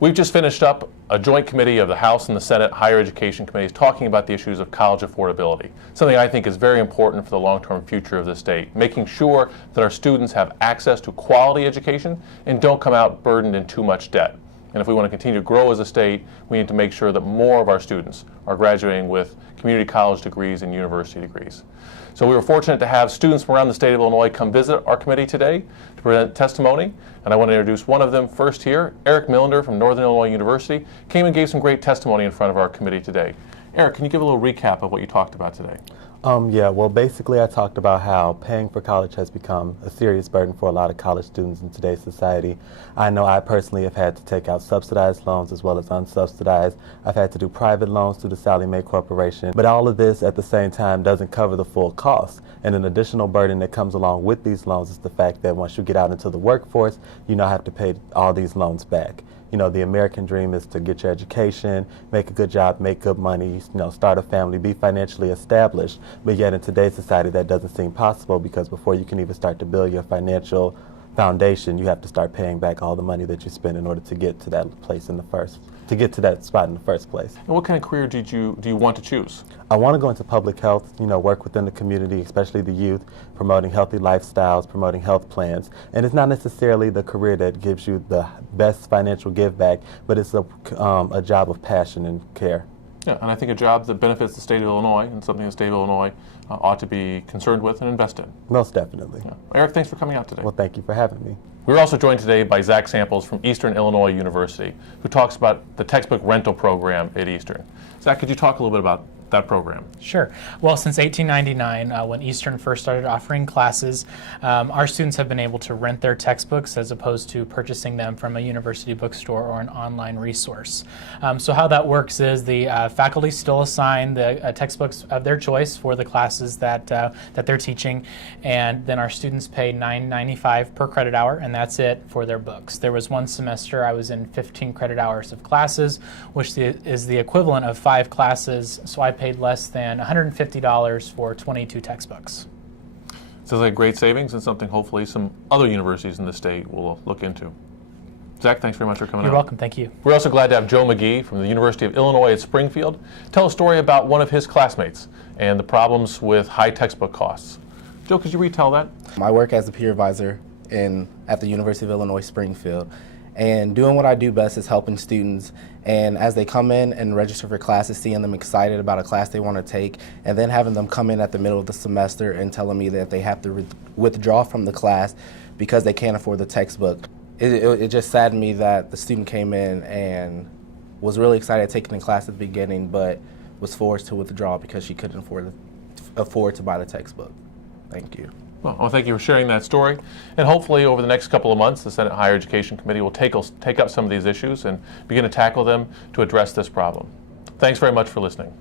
We've just finished up a joint committee of the House and the Senate Higher Education Committees talking about the issues of college affordability, something I think is very important for the long-term future of the state, making sure that our students have access to quality education and don't come out burdened in too much debt. And if we want to continue to grow as a state, we need to make sure that more of our students are graduating with community college degrees and university degrees. So we were fortunate to have students from around the state of Illinois come visit our committee today to present testimony, and I want to introduce one of them first here. Eric Millender from Northern Illinois University came and gave some great testimony in front of our committee today. Eric, can you give a little recap of what you talked about today? Yeah, well, basically I talked about how paying for college has become a serious burden for a lot of college students in today's society. I know I personally have had to take out subsidized loans as well as unsubsidized. I've had to do private loans through the Sallie Mae Corporation. But all of this at the same time doesn't cover the full cost. And an additional burden that comes along with these loans is the fact that once you get out into the workforce, you now have to pay all these loans back. You know, the American dream is to get your education, make a good job, make good money, you know, start a family, be financially established. But yet in today's society that doesn't seem possible, because before you can even start to build your financial foundation, you have to start paying back all the money that you spend in order to get to that place to get to that spot in the first place. And what kind of career do you want to choose? I want to go into public health, you know, work within the community, especially the youth, promoting healthy lifestyles, promoting health plans. And it's not necessarily the career that gives you the best financial give back, but it's a job of passion and care. Yeah, and I think a job that benefits the state of Illinois and something the state of Illinois ought to be concerned with and invest in. Most definitely. Yeah. Eric, thanks for coming out today. Well, thank you for having me. We're also joined today by Zach Samples from Eastern Illinois University, who talks about the textbook rental program at Eastern. Zach, could you talk a little bit about that program? Sure. Well, since 1899, when Eastern first started offering classes, our students have been able to rent their textbooks as opposed to purchasing them from a university bookstore or an online resource. So how that works is the faculty still assign the textbooks of their choice for the classes that they're teaching, and then our students pay $9.95 per credit hour, and that's it for their books. There was one semester I was in 15 credit hours of classes, which is the equivalent of 5 classes, so I paid less than $150 for 22 textbooks. Sounds like great savings and something hopefully some other universities in the state will look into. Zach, thanks very much for coming out. You're welcome. Thank you. We're also glad to have Joe McGee from the University of Illinois at Springfield tell a story about one of his classmates and the problems with high textbook costs. Joe, could you retell that? I work as a peer advisor at the University of Illinois Springfield, and doing what I do best is helping students, and as they come in and register for classes, seeing them excited about a class they want to take, and then having them come in at the middle of the semester and telling me that they have to withdraw from the class because they can't afford the textbook. It just saddened me that the student came in and was really excited taking the class at the beginning, but was forced to withdraw because she couldn't afford to buy the textbook. Thank you. Well, thank you for sharing that story. And hopefully over the next couple of months, the Senate Higher Education Committee will take up some of these issues and begin to tackle them to address this problem. Thanks very much for listening.